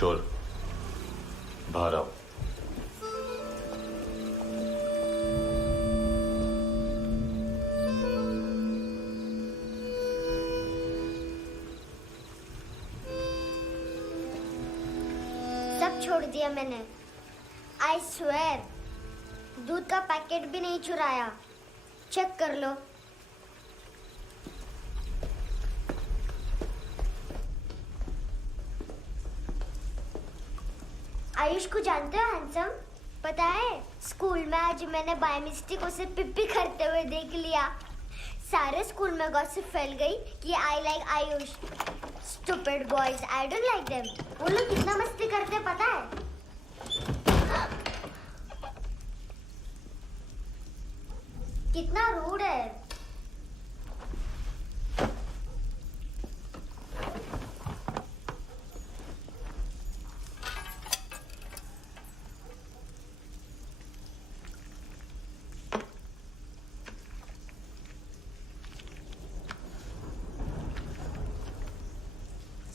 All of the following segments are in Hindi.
चोर, बाहर आओ। सब छोड़ दिया मैंने। आई स्वेयर, दूध का पैकेट भी नहीं चुराया। चेक कर लो। आयुष को जानते हो हैंडसम? पता है, स्कूल में आज मैंने बाय मिस्टेक उसे पिप्पी करते हुए देख लिया। सारे स्कूल में गॉसिप फैल गई कि I like Ayush. Stupid boys, I don't like them. वो लोग कितना मस्ती करते हैं पता है? कितना रूड है।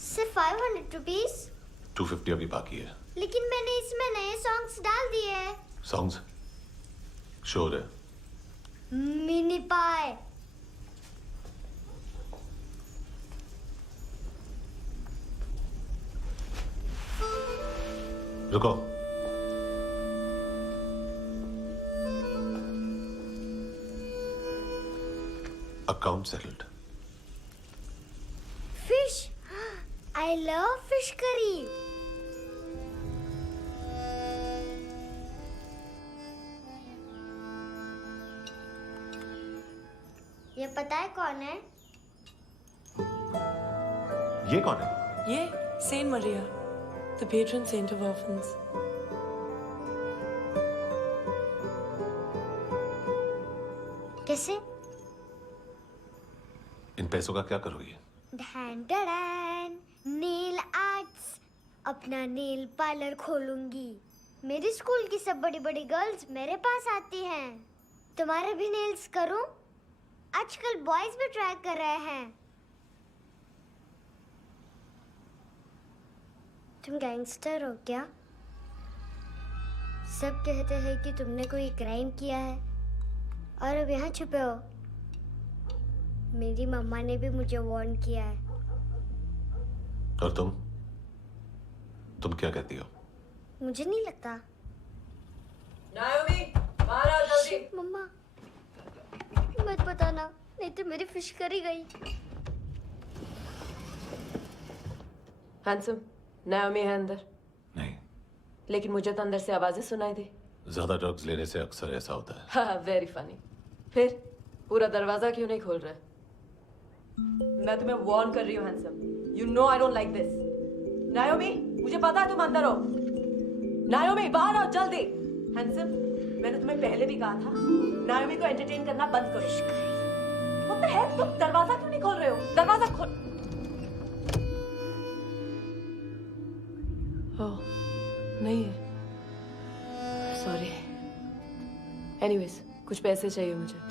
सिर्फ 500 रुपीज। 250 अभी बाकी है। लेकिन मैंने इसमें नए सॉन्ग्स डाल दिए हैं। सॉन्ग्स? शोर है। मिनी पाए। रुको। Account settled. Fish, I love fish curry. ये पता है कौन है? ये कौन है? ये saint Maria, the patron saint of orphans. कैसे? इन पैसों का क्या करोगे? ढैन ढैन, नेल आर्ट्स। अपना नेल पार्लर खोलूंगी। मेरी स्कूल की सब बड़ी बड़ी गर्ल्स मेरे पास आती हैं। तुम्हारे भी नेल्स करूं? आजकल बॉयज भी ट्राई कर रहे हैं। तुम गैंगस्टर हो क्या? सब कहते हैं कि तुमने कोई क्राइम किया है और अब यहाँ छुपे हो। मेरी मम्मा ने भी मुझे वार्न किया है। और तुम क्या कहती हो? मुझे नहीं लगता। नायोमी, बाहर आओ जल्दी। मम्मा, मत बताना, नहीं तो मेरी फिश करी गई। हैंडसम, नायोमी है अंदर। नहीं। लेकिन मुझे तो अंदर से आवाजें सुनाई दी। ज्यादा ड्रग्स लेने से अक्सर ऐसा होता है। हाँ, वेरी फनी। फिर पूरा दरवाजा क्यों नहीं खोल रहा? मैं तुम्हें वार्न कर रही हूँ handsome. You know I don't like this. नायोमी, मुझे पता है तुम अंदर हो। नायोमी, बाहर आओ जल्दी। हैंडसम, मैंने तुम्हें पहले भी कहा था नायोमी को एंटरटेन करना बंद करो। What the heck? तुम दरवाजा क्यों नहीं खोल रहे हो? दरवाजा खोल। ओह, नहीं है। सॉरी। एनीवेज, कुछ पैसे चाहिए मुझे।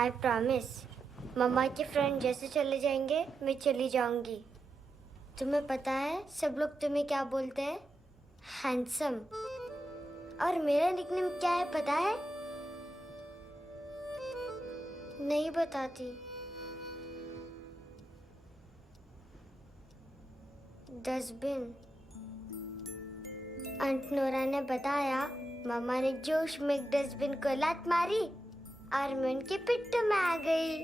आई प्रॉमिस, मम्मा के फ्रेंड जैसे चले जाएंगे मैं चली जाऊंगी। तुम्हें पता है सब लोग तुम्हें क्या बोलते हैं? हैंडसम। और मेरा निकनेम क्या है पता है? नहीं बताती। डस्टबिन। आंट नोरा ने बताया मामा ने जोश में एक डस्टबिन को लात मारी और मैं उनके पिट्ठू में आ गई।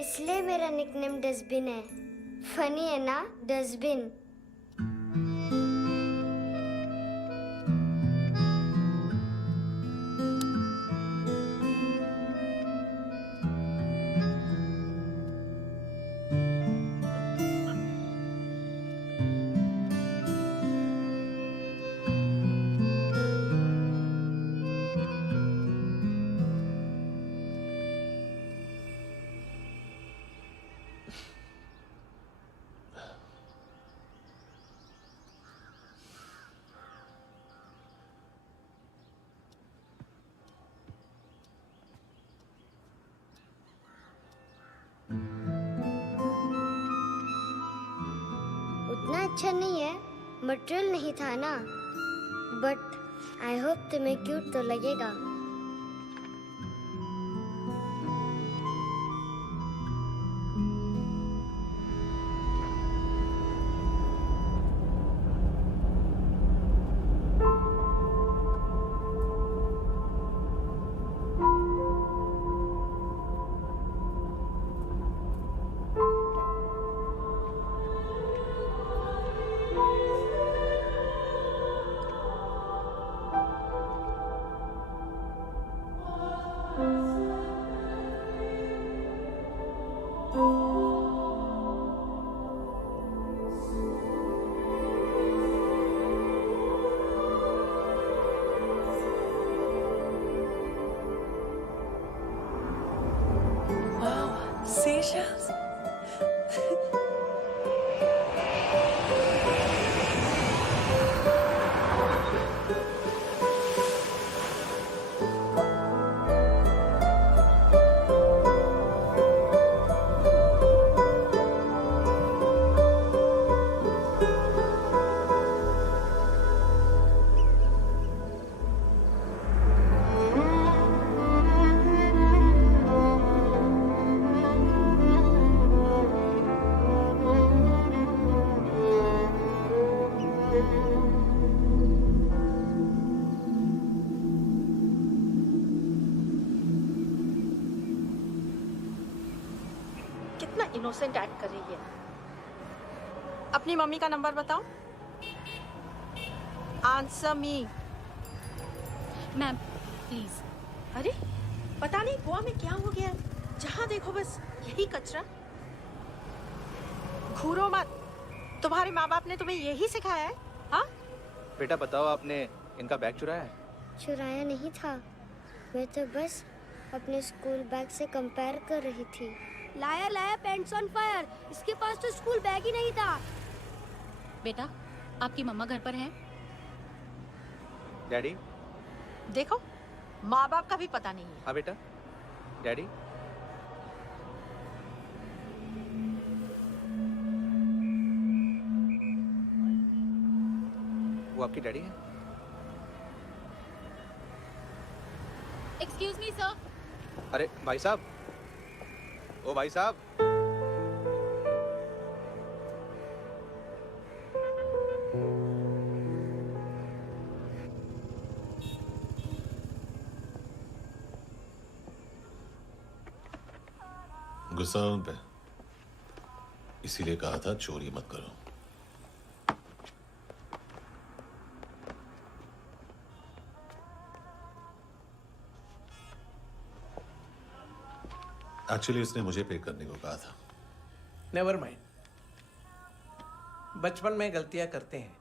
इसलिए मेरा निकनेम डस्टबिन है। फनी है ना, डस्टबिन। उतना अच्छा नहीं है, मटेरियल नहीं था ना, बट आई होप तुम्हें क्यूट तो लगेगा। Seashells? कितना इनोसेंट एक्ट कर रही है। अपनी मम्मी का नंबर बताओ। Answer me. Ma'am please. अरे पता नहीं गोवा में क्या हो गया है, जहाँ देखो बस यही कचरा। घूरो मत, तुम्हारे माँ बाप ने तुम्हें यही सिखाया है? हाँ बेटा बताओ, आपने इनका बैग चुराया है? चुराया नहीं था, मैं तो बस अपने स्कूल बैग से कंपेयर कर रही थी। लाया लाया पैंट्स ऑन फायर, इसके पास तो स्कूल बैग ही नहीं था। बेटा आपकी मम्मा घर पर है? डैडी? देखो, माँ बाप का भी पता नहीं है। हाँ बेटा। डैडी? वो आपकी डैडी है? Excuse me sir. अरे भाई साहब, ओ भाई साहब। गुस्सा उन पे, इसीलिए कहा था चोरी मत करो। एक्चुअली उसने मुझे पे करने को कहा था। नेवर माइंड, बचपन में गलतियां करते हैं,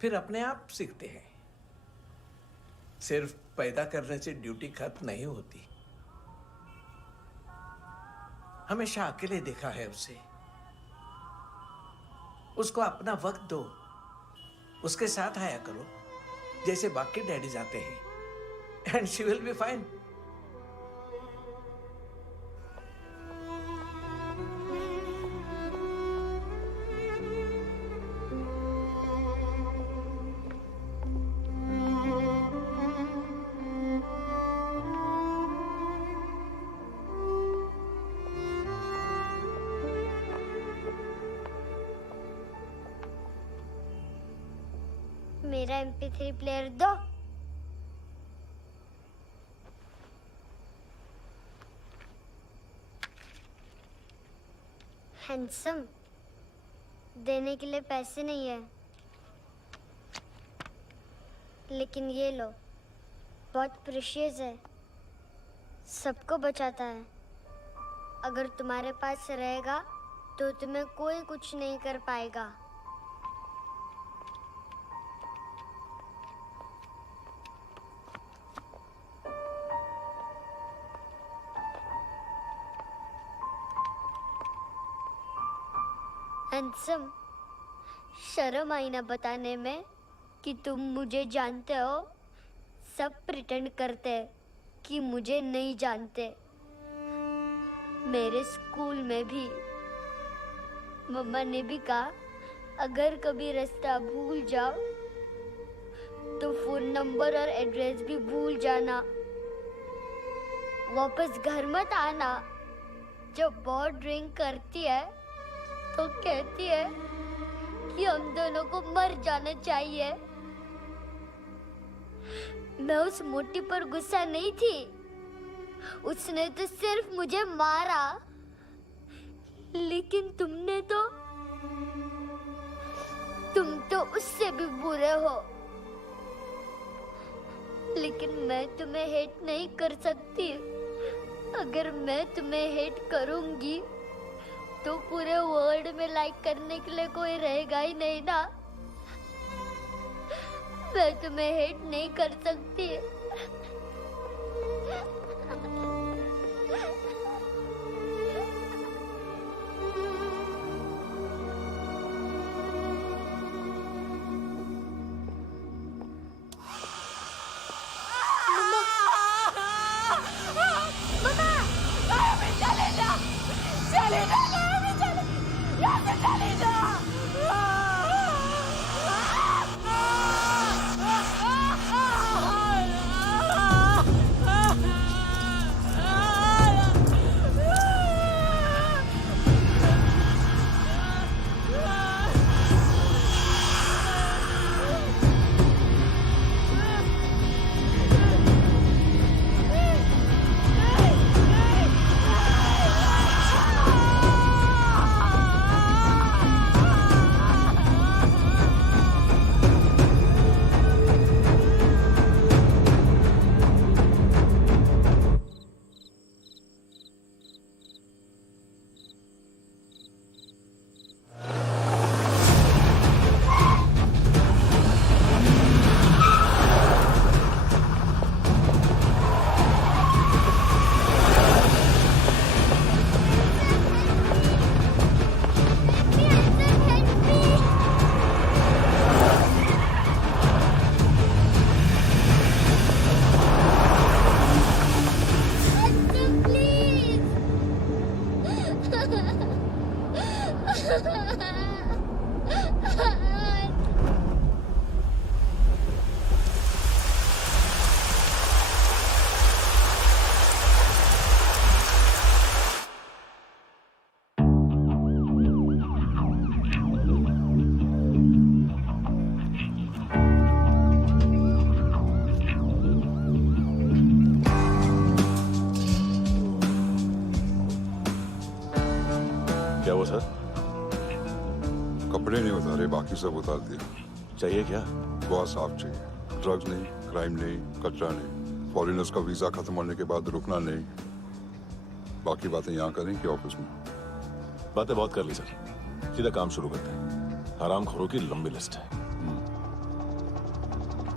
फिर अपने आप सीखते हैं। सिर्फ पैदा करने से ड्यूटी खत्म नहीं होती। हमेशा अकेले देखा है उसे। उसको अपना वक्त दो, उसके साथ आया करो जैसे बाकी डैडीज आते हैं, and she will be fine. मेरा MP3 प्लेयर दो। हैंडसम, देने के लिए पैसे नहीं है, लेकिन ये लो, बहुत प्रेशियस है, सबको बचाता है। अगर तुम्हारे पास रहेगा तो तुम्हें कोई कुछ नहीं कर पाएगा। हैंडसम, शर्म आई ना बताने में कि तुम मुझे जानते हो। सब प्रिटेंड करते हैं कि मुझे नहीं जानते। मेरे स्कूल में भी मम्मा ने भी कहा, अगर कभी रास्ता भूल जाओ तो फोन नंबर और एड्रेस भी भूल जाना। वापस घर मत आना। जब बहुत ड्रिंक करती है तो कहती है कि हम दोनों को मर जाना चाहिए। मैं उस मोटी पर गुस्सा नहीं थी, उसने तो सिर्फ मुझे मारा। लेकिन तुम तो उससे भी बुरे हो। लेकिन मैं तुम्हें हेट नहीं कर सकती। अगर मैं तुम्हें हेट करूंगी तो पूरे वर्ल्ड में लाइक करने के लिए कोई रहेगा ही नहीं ना। मैं तुम्हें हेट नहीं कर सकती। क्या हुआ सर? कपड़े नहीं उतारे, बाकी सब उतार दिए। चाहिए क्या? बहुत साफ चाहिए। ड्रग्स नहीं, क्राइम नहीं, कचरा नहीं। फॉरेनर्स का वीजा खत्म होने के बाद रुकना नहीं। बाकी बातें यहाँ करें कि ऑफिस में? बातें बहुत कर ली सर, सीधा काम शुरू करते हैं। हरामखोरों की लंबी लिस्ट है।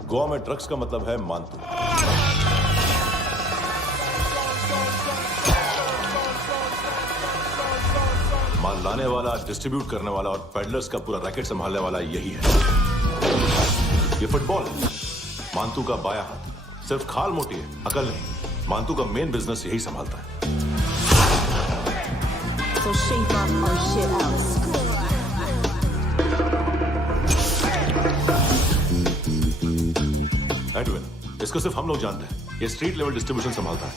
गोवा में ड्रग्स का मतलब है मानतू। माल लाने वाला, डिस्ट्रीब्यूट करने वाला और पेडलर्स का पूरा रैकेट संभालने वाला यही है। ये फुटबॉल है, मानतू का बाया हाथ। सिर्फ खाल मोटी है, अकल नहीं। मानतू का मेन बिजनेस यही संभालता है। So shape up our shit out. Edwin, इसको सिर्फ हम लोग जानते हैं। ये स्ट्रीट लेवल डिस्ट्रीब्यूशन संभालता है,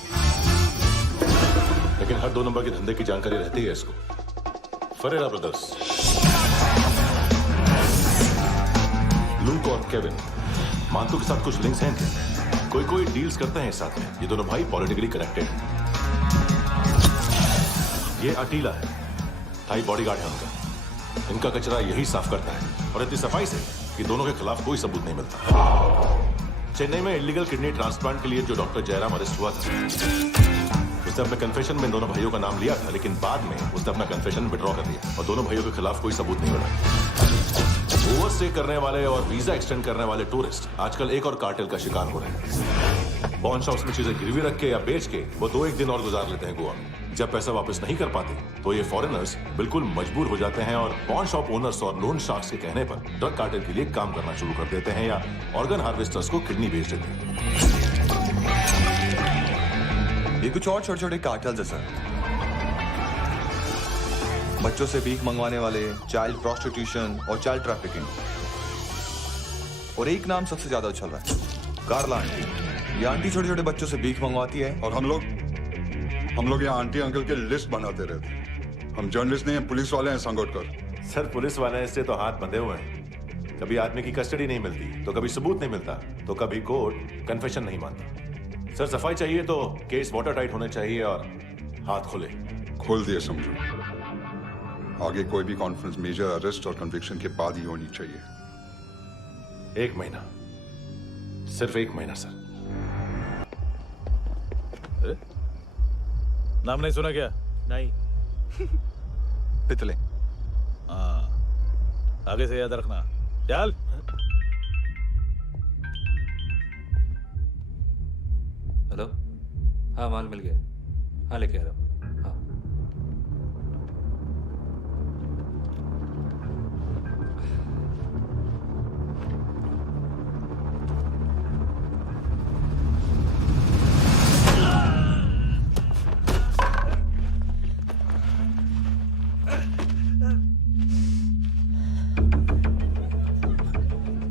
लेकिन हर 2 नंबर के धंधे की जानकारी रहती है इसको। फरेरा ब्रदर्स, लूक और केविन, मानतू के साथ कुछ लिंक्स हैं क्या? कोई डील्स करते हैं साथ में। ये दोनों भाई पॉलिटिकली कनेक्टेड हैं। ये अटीला है, थाई बॉडीगार्ड है उनका। इनका कचरा यही साफ करता है और इतनी सफाई से कि दोनों के खिलाफ कोई सबूत नहीं मिलता। चेन्नई में इलीगल किडनी ट्रांसप्लांट के लिए जो डॉक्टर जयराम अरेस्ट हुआ था, उसने अपने कन्फेशन में दोनों भाइयों का नाम लिया था, लेकिन बाद में उसने अपना कन्फेशन विड्रॉ कर दिया और दोनों भाइयों के खिलाफ कोई सबूत नहीं मिला। ओवरस्टे करने वाले और वीजा एक्सटेंड करने वाले टूरिस्ट आजकल एक और कार्टेल का शिकार हो रहे हैं। पॉन शॉप्स में चीजें गिरवी रख के या बेच के वो 2-1 दिन और गुजार लेते हैं गोवा में। जब पैसा वापस नहीं कर पाते तो ये फॉरेनर्स बिल्कुल मजबूर हो जाते हैं और पॉन शॉप ओनर्स और लोन शार्क्स के कहने पर ड्रग कार्टेल के लिए काम करना शुरू कर देते हैं या ऑर्गन हार्वेस्टर्स को किडनी बेच देते हैं। ये कुछ और छोटे छोटे कार्टेल्स है सर। बच्चों से भीख मंगवाने वाले, चाइल्ड प्रोस्टिट्यूशन और चाइल्ड ट्रैफिकिंग। और एक नाम सबसे ज्यादा उछल रहा है, कार्ला आंटी। ये आंटी छोटे छोटे बच्चों से भीख मंगवाती है और हम लोग यहाँ आंटी अंकल के लिस्ट बनाते रहते। हम जर्नलिस्ट नहीं हैं, पुलिस वाले हैं संगोटकर। सर पुलिस वाले इससे तो हाथ बंधे हुए हैं। कभी आदमी की कस्टडी नहीं मिलती तो कभी सबूत नहीं मिलता तो कभी कोर्ट कन्फेशन नहीं मानता। सर सफाई चाहिए तो केस वाटर टाइट होने चाहिए और हाथ खुले। खोल दिए समझो। आगे कोई भी कॉन्फ्रेंस मेजर अरेस्ट और कन्विक्शन के बाद ही होनी चाहिए। 1 महीना, सिर्फ 1 महीना सर। नाम नहीं सुना क्या? नहीं। पितले। हाँ, आगे से याद रखना। चल। हेलो, हाँ माल मिल गया। हाँ लेके आ रहा हूँ। हाँ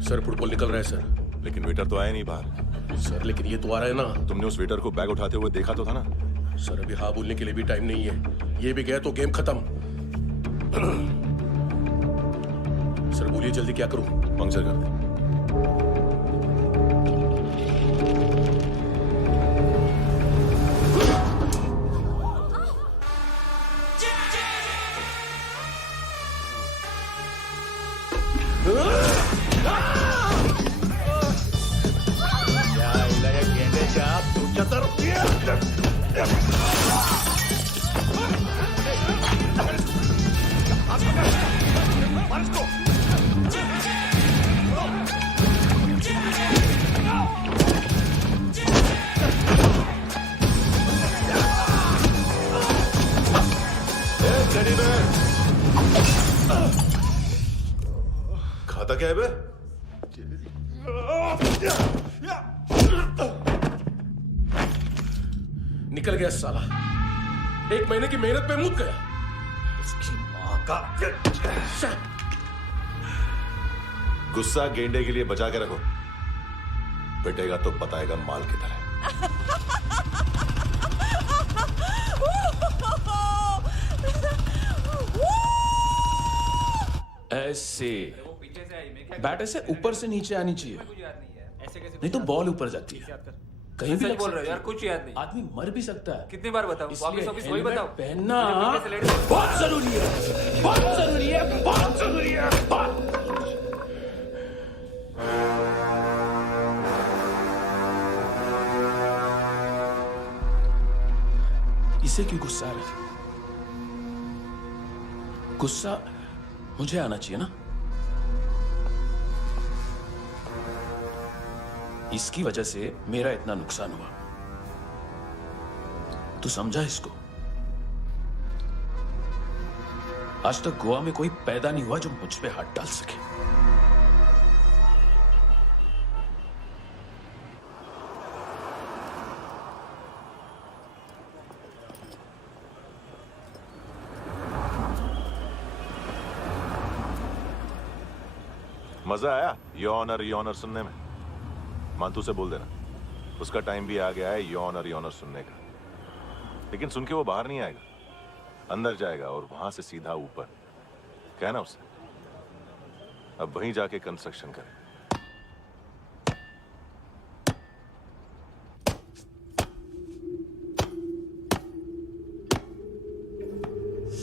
सर फुटबॉल निकल रहा है सर। लेकिन वेटर तो आया नहीं बाहर। सर लेकिन ये तो आ रहा है ना। तुमने उस वेटर को बैग उठाते हुए देखा तो था ना। सर अभी हाँ बोलने के लिए भी टाइम नहीं है। ये भी गया तो गेम खत्म। सर बोलिए जल्दी क्या करूं? पंक्चर कर दे। खाता क्या है बे? निकल गया साला। 1 महीने की मेहनत पे मुक गया। उसकी माँ का। गुस्सा गेंडे के लिए बचा के रखो, पिटेगा तो बताएगा माल किधर है। ऐसे बैट ऐसे ऊपर से नीचे आनी चाहिए, नहीं तो बॉल ऊपर जाती है। कहीं भी बोल रहे हो यार, कुछ याद नहीं। आदमी मर भी सकता है। कितनी बार बताओ? वापस वही बताओ। पहनना बहुत जरूरी है, बहुत जरूरी है, बहुत जरूरी है। इसे क्यों गुस्सा आ रहा है? गुस्सा मुझे आना चाहिए ना। इसकी वजह से मेरा इतना नुकसान हुआ। तू समझा इसको? आज तक गोवा में कोई पैदा नहीं हुआ जो मुझ पे हाथ डाल सके। मजा आया योर ऑनर सुनने में? मांतू से बोल देना उसका टाइम भी आ गया है योर ऑनर सुनने का। लेकिन सुन के वो बाहर नहीं आएगा, अंदर जाएगा और वहां से सीधा ऊपर। कहना उसे अब वहीं जाके कंस्ट्रक्शन करे।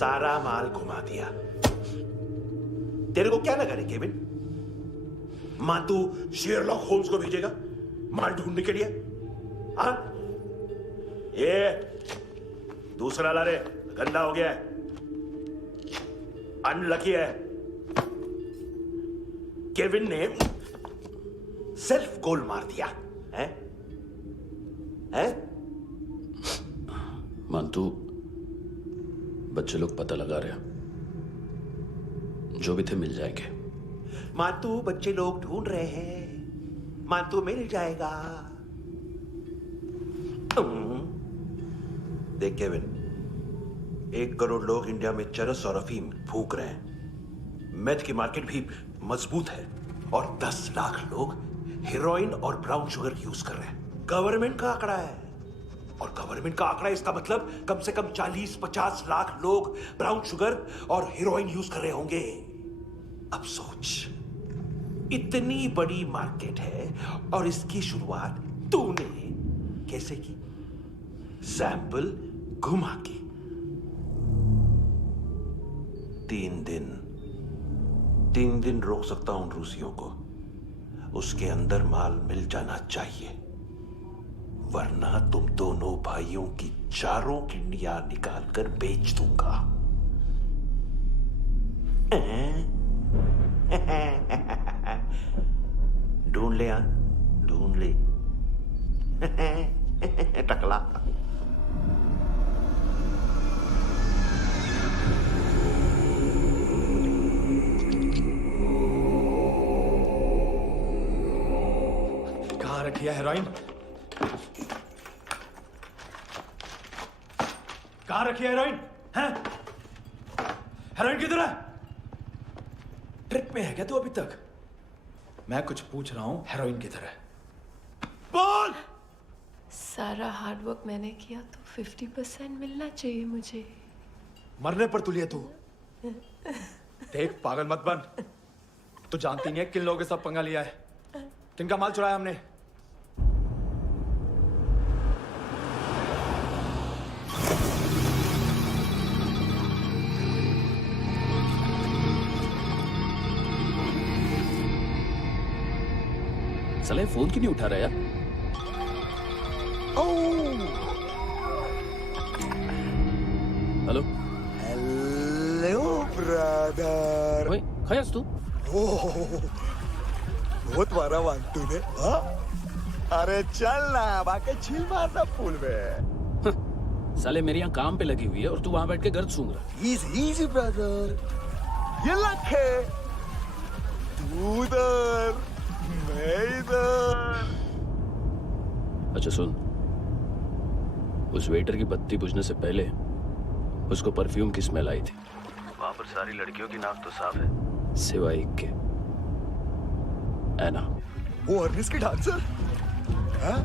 सारा माल घुमा दिया। तेरे को क्या लगा रे केविन? मां तू शेरलॉक होम्स को भेजेगा माल ढूंढने के लिए? हाँ? ये दूसरा ला रे, गंदा हो गया है, अनलकी है। केविन ने सेल्फ गोल मार दिया है? है? मानतू, बच्चे लोग पता लगा रहे हैं, जो भी थे मिल जाएंगे। मातू बच्चे लोग ढूंढ रहे हैं, मातू मिल जाएगा। देख केविन, 1 करोड़ लोग इंडिया में चरस और अफीम फूक रहे हैं। मेथ की मार्केट भी मजबूत है और 10 लाख लोग हेरोइन और ब्राउन शुगर यूज कर रहे हैं। गवर्नमेंट का आंकड़ा है, और गवर्नमेंट का आंकड़ा इसका मतलब कम से कम 40-50 लाख लोग ब्राउन शुगर और हेरोइन यूज कर रहे होंगे। अब सोच, इतनी बड़ी मार्केट है और इसकी शुरुआत तूने कैसे की? सैंपल घुमा के। 3 दिन रोक सकता हूं रूसियों को, उसके अंदर माल मिल जाना चाहिए, वरना तुम दोनों भाइयों की चारों किडनियां निकाल कर बेच दूंगा। ढूंढ ले यार, ढूंढ ले। टकला। कहाँ रखी है हेरोइन? कहाँ रखी है हेरोइन? हैं? हेरोइन किधर है? ट्रिप में है क्या तू अभी तक? मैं कुछ पूछ रहा हूं, हेरोइन किधर है? बोल! सारा हार्डवर्क मैंने किया तो 50% मिलना चाहिए मुझे। मरने पर तुलिए तू। देख, पागल मत बन। तू जानती नहीं है किन लोगों के साथ पंगा लिया है, किनका माल चुराया हमने। साले फोन क्यों नहीं उठा रहा यार? Hello hello brother. ओए, खयास तू? बहुत मारा वांटू ने। हाँ? अरे चल ना, बाकी छील मारना फूल में। साले मेरी यहाँ काम पे लगी हुई है और तू वहां बैठ के गर्द सूंघ रहा। इजी ब्रदर, ये लक है। तू उधर, मैं इधर। अच्छा सुन, उस वेटर की बत्ती बुझने से पहले उसको परफ्यूम की स्मेल आई थी। वहां पर सारी लड़कियों की नाक तो साफ है, सिवाय एक के, एना। वो अर्निस की डांसर? हाँ?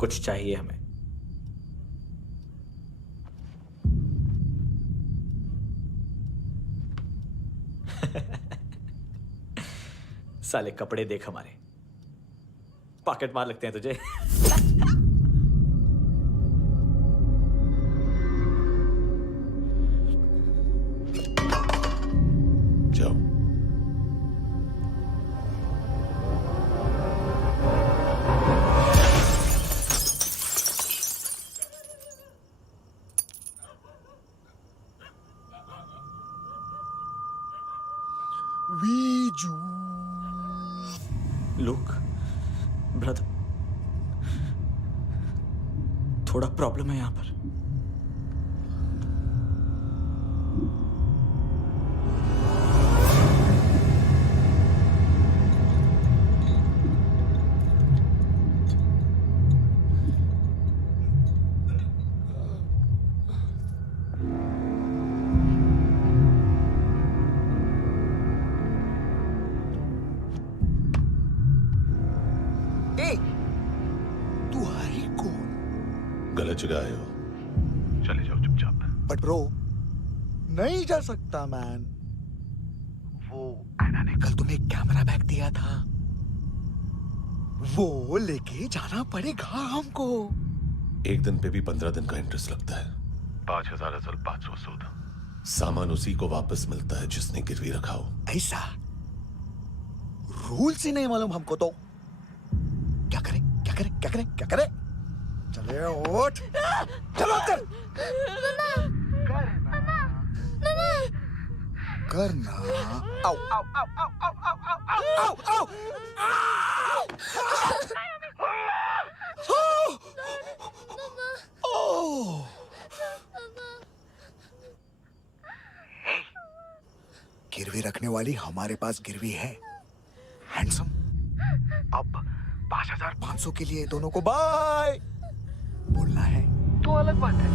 कुछ चाहिए हमें। साले कपड़े देख हमारे, पॉकेट मार लगते हैं तुझे। जाओ। लुक ब्रदर, थोड़ा प्रॉब्लम है यहाँ पर। जगह आए हो, चले जाओ चुपचाप। बट ब्रो, नहीं जा सकता मैन। वो एना ने कल तुम्हें एक कैमरा बैग दिया था, वो लेके जाना पड़ेगा हमको। एक दिन पे भी 15 दिन का इंटरेस्ट लगता है। 5,000 असल 500 सूद। सामान उसी को वापस मिलता है जिसने गिरवी रखा हो। ऐसा रूल्स ही नहीं मालूम हमको तो। क्या करें क्या करें क्या करें क्या करें? चले उठ, चलो कर करना। आओ आओ आओ आओ आओ आओ आओ आओ आओ। गिरवी रखने वाली हमारे पास गिरवी है। हैंडसम, अब 5,500 के लिए दोनों को बाय बोलना है तो अलग बात है।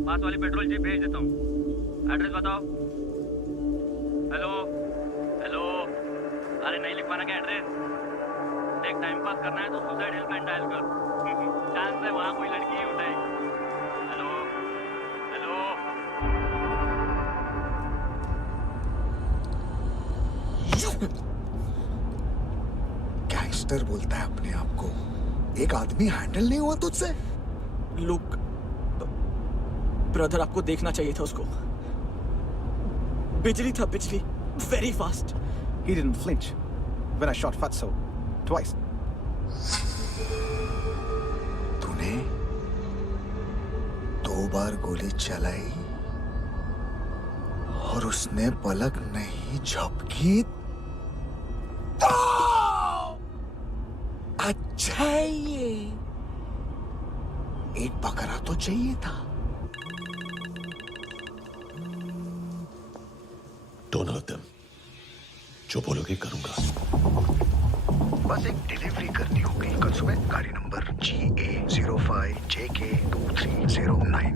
पास वाली पेट्रोल जीप भेज देता हूँ। एड्रेस बताओ। हेलो हेलो, अरे नहीं लिखवाना क्या एड्रेस? देख टाइम पास करना है तो सुसाइड हेल्पलाइन डायल कर। चांस है वहाँ कोई लड़की ही उठाए। Hello hello. गैंगस्टर बोलता है अपने आप को। एक आदमी हैंडल नहीं हुआ तुझसे? लुक ब्रदर, आपको देखना चाहिए था उसको। बिजली था, बिजली, very fast. He didn't flinch when I shot Fatso twice. तूने 2 बार गोली चलाई और उसने पलक नहीं झपकी। अच्छा है ये। एक बकरा तो चाहिए था। Don't hurt them. जो बोलोगे करूंगा। बस एक डिलीवरी करनी होगी कल सुबह। गाड़ी नंबर GA05JK2309।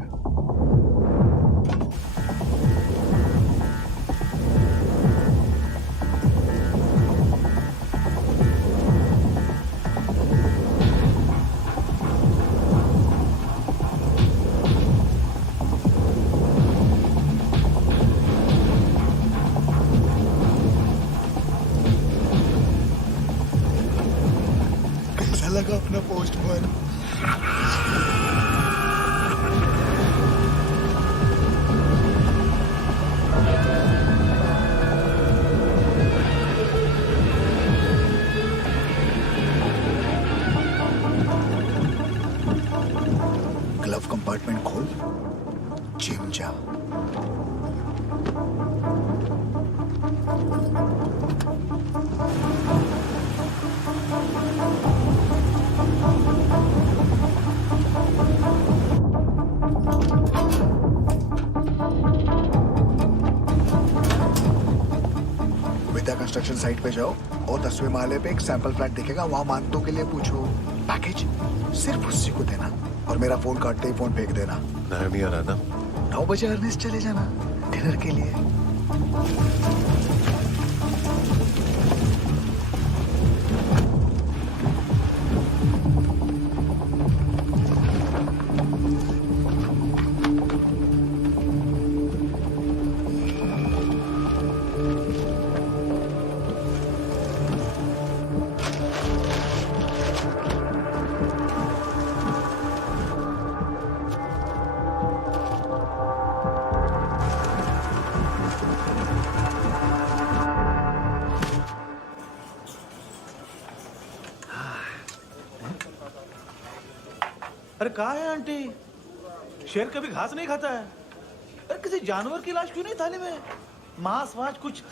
लगा अपना पोस्टमैन। ग्लव कंपार्टमेंट खोल, जिम जा। विद्या कंस्ट्रक्शन साइट पे जाओ। और 10वें माले पे एक सैंपल फ्लैट दिखेगा, वहां मानतों के लिए पूछो। पैकेज सिर्फ उसी को देना और मेरा फोन काटते ही फोन फेंक देना। नहीं आ रहा ना? 9 बजे अर्नेस्ट चले जाना डिनर के लिए। अरे कहा है आंटी? शेर कभी घास नहीं खाता है। अरे किसी जानवर की लाश क्यों नहीं थाली में? मांस वास कुछ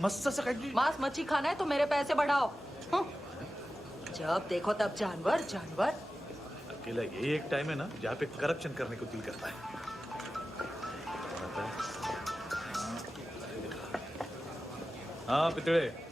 मस्त से मांस मच्छी खाना है तो मेरे पैसे बढ़ाओ। जब देखो तब जानवर जानवर। अकेला यही एक टाइम है ना जहाँ पे करप्शन करने को दिल करता है। हाँ पितड़े।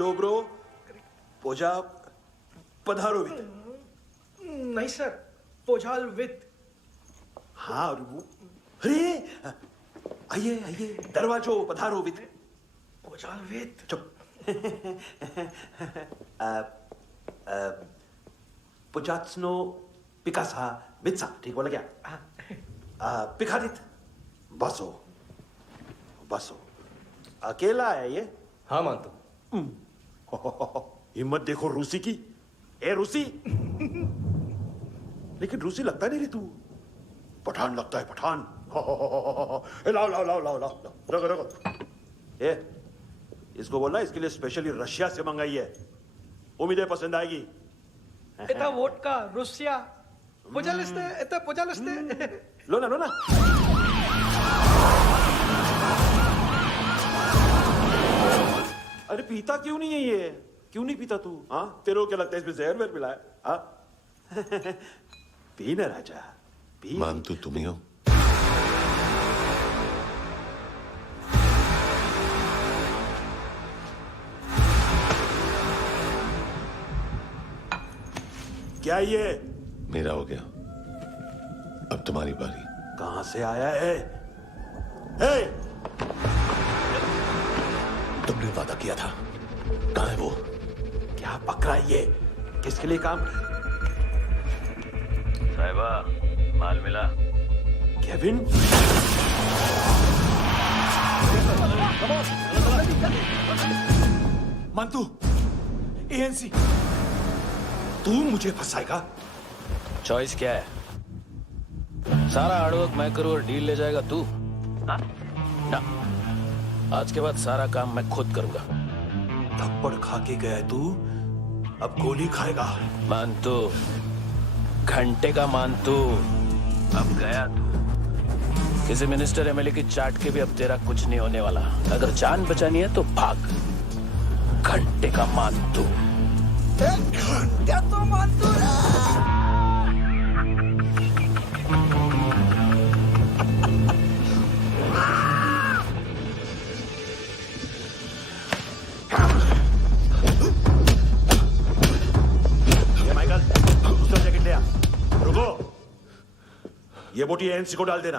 डोब्रो पोजा पधारो वित। नहीं सर, पोजाल विथ। हाँ अरे आइए आइए, दरवाजो पधारो वित। पोजाल विथ। चुप। पुजात्सनो पिकासा मित्सा, ठीक बोला क्या? पिखादित बसो बसो। अकेला है ये? हाँ मानतो। हिम्मत देखो रूसी की। ए रूसी। लेकिन रूसी लगता नहीं रे तू, पठान लगता है पठान। लाओ लाओ लाओ लाओ लाओ, रखो रखो। ए इसको बोलना इसके लिए स्पेशली रशिया से मंगाई है, उम्मीद है पसंद आएगी। इतना वोडका रुसिया पोजालिस्ते, इतना पोजालिस्ते। लो ना लो ना। अरे पीता क्यों नहीं है ये? क्यों नहीं पीता तू? हाँ तेरे को क्या लगता है इसमें जहर वहर मिला है? हाँ पी ना राजा पी। मान तू तुम ही हो। क्या ये? मेरा हो गया, अब तुम्हारी बारी। कहां से आया है? हे! तुमने वादा किया था, कहां है वो? क्या पकड़ा ये? किसके लिए काम? साहिबा माल मिला? केविन? मंतू, एएनसी। तू मुझे फंसाएगा? चॉइस क्या है? सारा हार्डवर्क मैं करूं और डील ले जाएगा तू? ना, आज के बाद सारा काम मैं खुद करूंगा। थप्पड़ खा के गया है तू, अब गोली खाएगा। मानतू, घंटे का मानतू, अब गया तू। किसी मिनिस्टर एमएलए की चाट के भी अब तेरा कुछ नहीं होने वाला। अगर जान बचानी है तो भाग। घंटे का मानतू। घंटा तो मानतू ये बोटी एएनसी को डाल देना।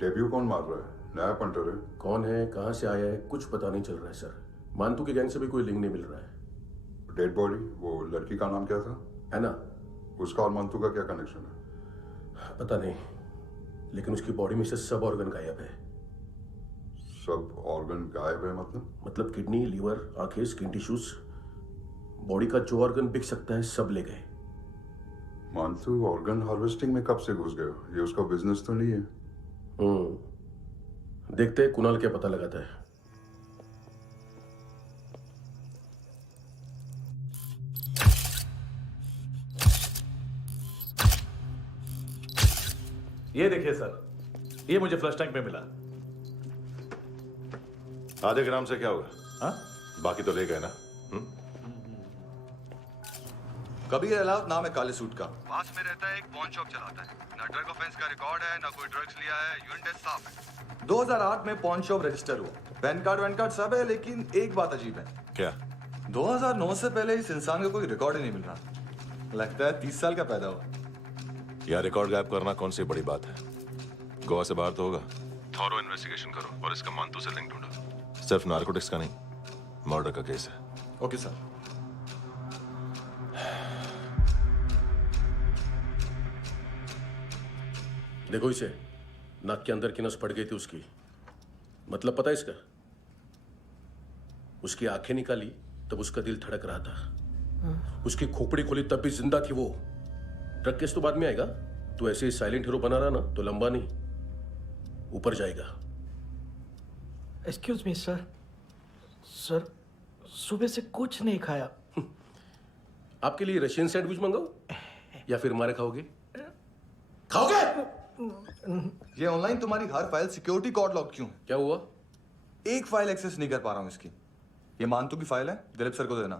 डेब्यू कौन मार रहा है? नया पंटर है। कौन है, कहाँ से आया है, कुछ पता नहीं चल रहा है सर। मानतू के गैंग से भी कोई लिंक नहीं मिल रहा है। डेड बॉडी, वो लड़की का नाम क्या था? है ना? उसका और मानतू का क्या कनेक्शन है? पता नहीं, लेकिन उसकी बॉडी में से सब ऑर्गन गायब है। सब ऑर्गन गायब है मतलब किडनी, लीवर, आंखें, स्किन टिश्यूज, बॉडी का जो ऑर्गन बिक सकता है सब ले गए। मानतू ऑर्गन हार्वेस्टिंग में कब से घुस गए? ये उसका बिजनेस तो नहीं है? देखते हैं कुणाल क्या पता लगाता है। ये देखिए सर, ये मुझे फ्लश टैंक में मिला। आधे ग्राम से क्या होगा? हाँ? बाकी तो ले गए ना? कबीर अलाउत नाम है काले सूट का। पास में रहता है, एक पॉन शॉप चलाता है। ना ड्रग ऑफेंस का रिकॉर्ड है, ना कोई ड्रग्स लिया है। यूरिन टेस्ट साफ है। 2008 में पॉन शॉप रजिस्टर हुआ। पैन कार्ड सब है, लेकिन एक बात अजीब है। क्या? 2009 से पहले इस इंसान का कोई रिकॉर्ड ही नहीं मिल रहा। लगता है 30 साल का पैदा हुआ। यह रिकॉर्ड गायब करना कौन सी बड़ी बात है? गोवा से बाहर तो होगा। थॉरो इन्वेस्टिगेशन करो और इसका मानतू से लिंक ढूंढो। सिर्फ नार्कोटिक्स का नहीं, मर्डर का केस है। Okay sir. देखो इसे, नाक के अंदर की नस पड़ गई थी उसकी। मतलब पता है इसका? उसकी आंखें निकाली तब उसका दिल धड़क रहा था। उसकी खोपड़ी खोली तब भी जिंदा थी वो। ड्रग केस तो बाद में आएगा। तो ऐसे ही साइलेंट हीरो बना रहा ना तो लंबा नहीं, ऊपर जाएगा। Excuse me sir. सर, सुबह से कुछ नहीं खाया। आपके लिए रशियन सैंडविच मंगाओ या फिर हमारे खाओगे? खाओगे? ये ऑनलाइन तुम्हारी हर फाइल सिक्योरिटी कॉर्ड लॉक क्यों है? क्या हुआ? एक फाइल एक्सेस नहीं कर पा रहा हूं इसकी। ये मानतू की फाइल है, दिलीप सर को देना।